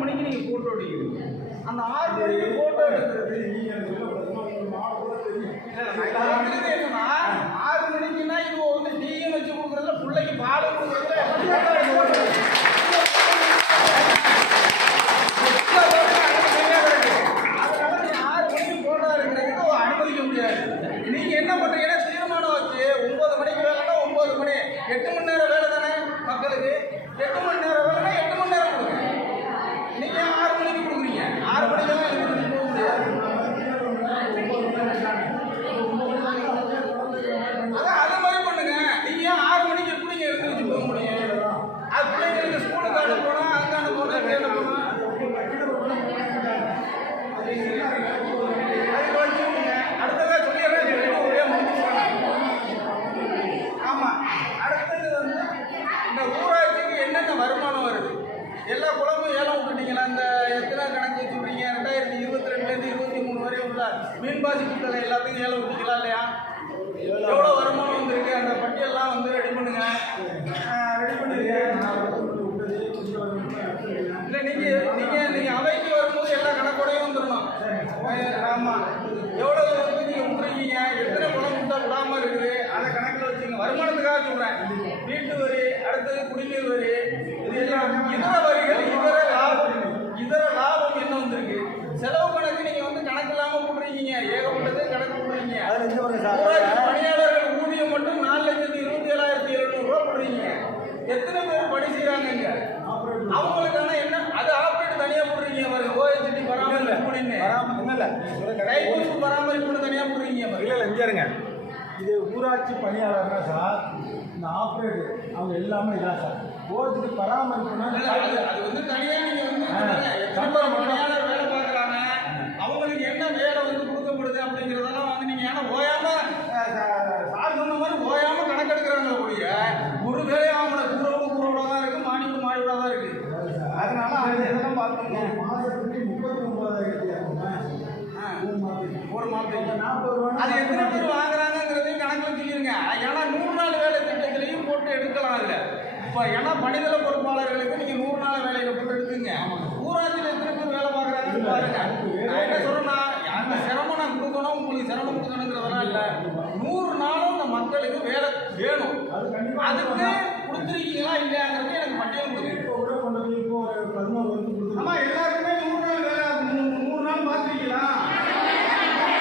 மணிக்கு நீங்க போட்டோ எடுக்கிறீங்க. அந்த 6 மணிக்கு போட்டோ எடுக்கிறது என்னன்னா 6 மணிக்குன்னா இது வந்து டீயும் வச்சு கொடுக்குறதுல பிள்ளைக்கு பால் கொடுக்குறதுல அனுமதிக்க முடியாது. நீங்க என்ன பண்றீங்கன்னா தீர்மானம் வச்சு 9 மணிக்கு வேலைன்னா 9 மணி, 8 மணி நேரம் வேலை தானே மக்களுக்கு. 8 மணி நேரம் வேலைன்னா 8 மணி நேரம் கொடுங்க. நீங்க 6 மணிக்கு கொடுக்குறீங்க. 6 மணிக்கு தான் எழுந்திரிச்சு போக முடியாது. அதான் அது மாதிரி பண்ணுங்க. நீங்க 6 மணிக்கு எப்படிங்க எழுந்திரிச்சு போக முடியும்? அது பிள்ளைங்களுக்கு ஸ்கூலுக்கு அனுப்ப போனா அங்க அனுப்ப போனா அடுத்ததா சொல்லிடுறேன். ஒரே ஆமா. அடுத்தது வந்து இந்த ஊராட்சிக்கு என்னென்ன வருமானம் வருது எல்லா குளமும் ஏலம் விட்டுட்டீங்களா? இந்த எத்தனை கணக்கு வச்சுருக்கீங்க? 2022லேருந்து 23 வரை உள்ள மீன்பாசி குட்டலை எல்லாத்துக்கும் ஏலம் விட்டீங்களா இல்லையா? எவ்வளோ வருமானம் வந்திருக்கு அந்த பட்டியெல்லாம் வந்து ரெடி பண்ணுங்க. ரெடி பண்ணிருக்கேன். இல்லை நீங்கள் அவைக்கு வரும்போது எல்லா கணக்கோடையும் வந்துடணும். ஆமாம். எவ்வளோ வந்து நீங்கள் விட்டுருக்கீங்க, எத்தனை குளம் விட்டா விடாமல் இருக்குது அதை கணக்கில் வச்சுங்க. வருமானத்துக்காக சொல்கிறேன். வீட்டு வரி, அடுத்தது குடிநீர் வரி, இது எல்லாம் இதர வரிகள், இதர லாபம் என்ன வந்திருக்கு? செலவு கணக்கு நீங்கள் வந்து கணக்கு இல்லாமல் போட்டுருக்கீங்க. ஏகப்பட்டது கணக்கு போட்டுருக்கீங்க. ஊராட்சி பணியாளர்கள் ஊதியம் மட்டும் 4,27,700 ரூபா போடுறீங்க. எத்தனை பேர் பணி செய்கிறாங்க? அவங்களுக்கான என்ன அது ஆப்ரேட் தனியாக போடுறீங்க. ஓஎஸ்டி பராமரிப்பு கைப்பூசு பராமரிப்புன்னு தனியாக போடுறீங்க. இல்லை இங்கேருங்க. இது ஊராட்சி பணியாளர்னா சார், இந்த ஆப்ரேட் அவங்க எல்லாமே இதான் சார். ஓஎஸ்டி பராமரிப்புனா அது வந்து தனியாக நீங்கள் வந்து பணியாளர் வேலை பார்க்குறாங்க. அவங்களுக்கு என்ன வேலை வந்து கொடுக்கப்படுது அப்படிங்கிறதெல்லாம் வந்து நீங்கள் ஏன்னா ஓயாமல் சார் சொன்ன மாதிரி ஓயாமல் கணக்கெடுக்கிறாங்க. ஒழிய ஒரு வேலையாக அவங்கள கூறோட தான் இருக்குது, மாடியோட தான் இருக்குது. அதனால அது எதெல்லாம் பார்த்துங்க. மாதத்துக்கு 39,000 ஒரு மாதத்துக்கு 40 ரூபா. அது எத்தனை பேர் வாங்குறாங்கிறதையும் கணக்கில் சொல்லிடுங்க. ஏன்னா 100 நாள் வேலை திட்டத்திலையும் போட்டு எடுக்கலாம். இல்லை இப்போ ஏன்னா பணிதள பொறுப்பாளர்களுக்கு நீங்கள் 100 நாள் வேலையில் போட்டு எடுத்துங்க. ஊராட்சியில் எத்தனை பேர் வேலை பார்க்குறாங்கன்னு பாருங்க. நான் என்ன சொல்கிறேன்னா அந்த சிரமம் நான் கொடுக்கணும், உங்களுக்கு சிரமம் கொடுக்கணுங்கிறதெல்லாம் இல்லை. 100 நாளும் இந்த மக்களுக்கு வேலை வேணும். அதுக்கு கொடுத்துருக்கீங்களா இல்லையாங்கிறது எனக்கு பட்டியல் கொடுங்க. இப்போ ஒரு 11 ஆமாம் எல்லாரும்